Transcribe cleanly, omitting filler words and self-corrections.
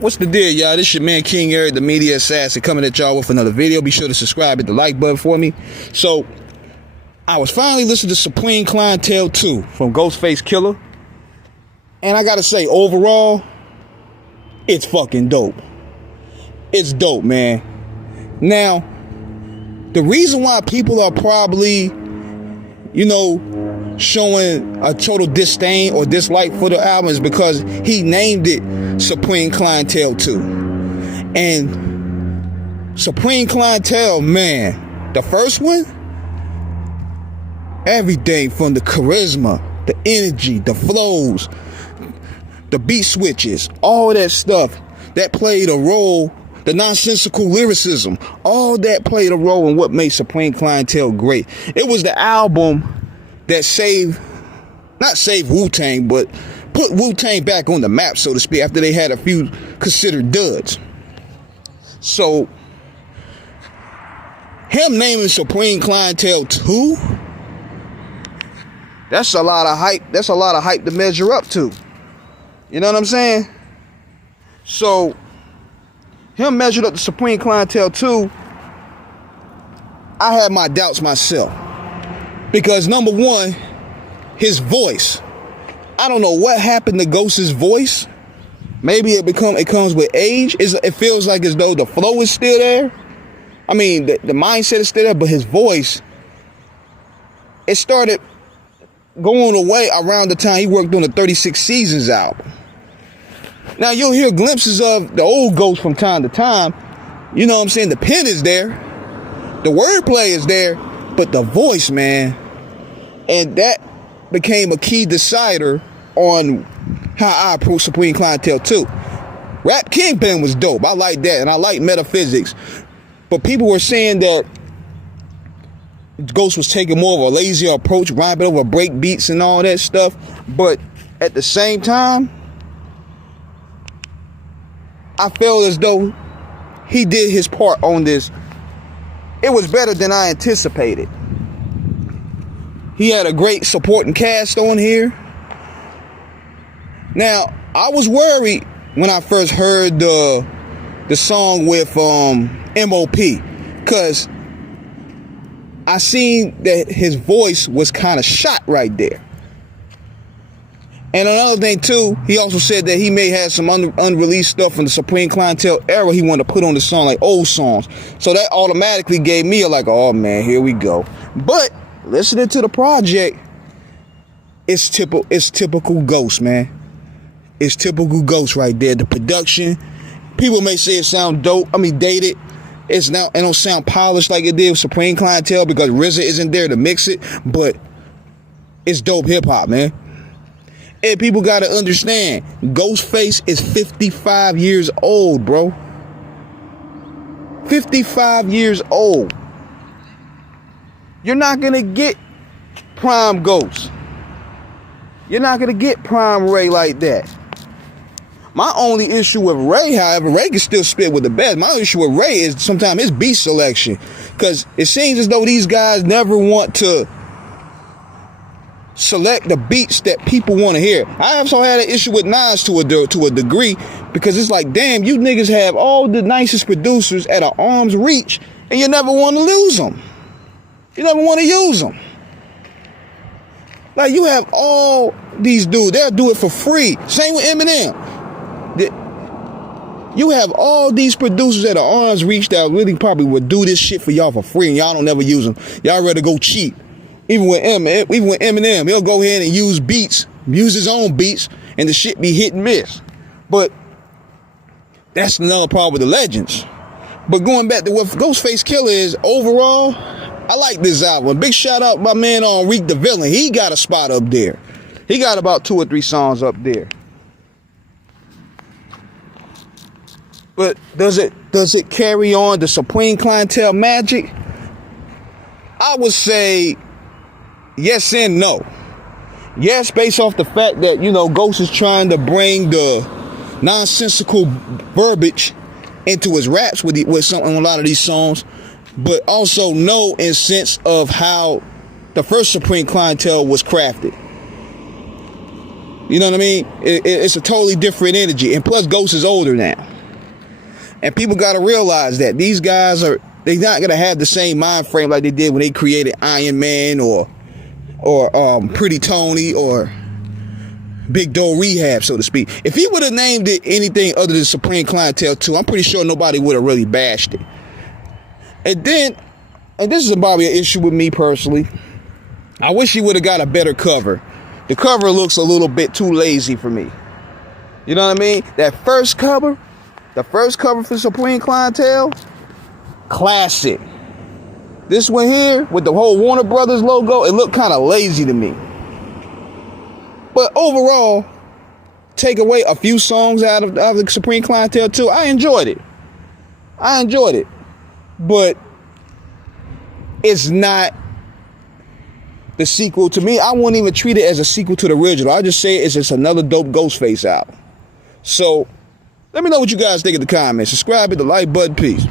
What's the deal, y'all? This your man King Eric, the media assassin, coming at y'all with another video. Be sure to subscribe, hit the like button for me. So, I was finally listening to Supreme Clientele 2 from Ghostface Killah. And I gotta say, overall, it's fucking dope. It's dope, man. Now, the reason why people are probably, showing a total disdain or dislike for the album is because he named it Supreme Clientele 2. And Supreme Clientele, man, the first one, everything from the charisma, the energy, the flows, the beat switches, all that stuff that played a role, the nonsensical lyricism, all that played a role in what made Supreme Clientele great. It was the album that not saved Wu-Tang, but put Wu-Tang back on the map, so to speak, after they had a few considered duds. So, him naming Supreme Clientele 2, that's a lot of hype. That's a lot of hype to measure up to. You know what I'm saying? So, him measured up to Supreme Clientele 2, I had my doubts myself. Because number one, his voice. I don't know what happened to Ghost's voice. Maybe it comes with age. It feels like as though the flow is still there. I mean, the mindset is still there, but his voice, it started going away around the time he worked on the 36 Seasons album. Now, you'll hear glimpses of the old Ghost from time to time. You know what I'm saying? The pen is there. The wordplay is there. But the voice, man, and that became a key decider on how I approach Supreme Clientele 2. Rap Kingpin was dope. I like that, and I like Metaphysics. But people were saying that Ghost was taking more of a lazier approach, rhyming over break beats and all that stuff. But at the same time, I felt as though he did his part on this. It was better than I anticipated. He had a great supporting cast on here. Now, I was worried when I first heard the song with MOP, because I seen that his voice was kind of shot right there. And another thing too, he also said that he may have some unreleased stuff from the Supreme Clientele era he wanted to put on the song, like old songs. So that automatically gave me oh man, here we go. But listening to the project, it's typical Ghost, man. It's typical Ghost right there. The production, people may say it sound dope. I mean, dated. It don't sound polished like it did with Supreme Clientele because RZA isn't there to mix it. But it's dope hip hop, man. And people got to understand, Ghostface is 55 years old, bro. 55 years old. You're not going to get prime Ghost. You're not going to get prime Ray like that. My only issue with Ray, however, Ray can still spit with the best. My issue with Ray is sometimes his beat selection. Because it seems as though these guys never want to select the beats that people want to hear. I also had an issue with Nas to a degree, because it's like, damn, you niggas have all the nicest producers at an arm's reach, and you never want to lose them. You never want to use them. Like, you have all these dudes, they'll do it for free. Same with Eminem. You have all these producers at an arm's reach that really probably would do this shit for y'all for free, and y'all don't never use them. Y'all rather go cheap. Even with Eminem, he'll go ahead and use his own beats, and the shit be hit and miss. But that's another problem with the legends. But going back to what Ghostface Killah is, overall, I like this album. Big shout out my man on Reek the Villain. He got a spot up there. He got about 2 or 3 songs up there. But does it carry on the Supreme Clientele magic? I would say yes and no. Yes, based off the fact that, Ghost is trying to bring the nonsensical verbiage into his raps with a lot of these songs. But also no in sense of how the first Supreme Clientele was crafted. You know what I mean? It's a totally different energy. And plus, Ghost is older now. And people got to realize that they're not going to have the same mind frame like they did when they created Iron Man or Pretty Tony or Big Doe Rehab, so to speak. If he would have named it anything other than Supreme Clientele 2, I'm pretty sure nobody would have really bashed it. And this is probably an issue with me personally, I wish he would have got a better cover. The cover looks a little bit too lazy for me. You know what I mean? That first cover, the first cover for Supreme Clientele, classic. This one here with the whole Warner Brothers logo, it looked kind of lazy to me. But overall, take away a few songs out of the Supreme Clientele 2, I enjoyed it. But it's not the sequel. To me, I wouldn't even treat it as a sequel to the original. I just say it's just another dope Ghostface album. So let me know what you guys think in the comments. Subscribe, hit the like button. Peace.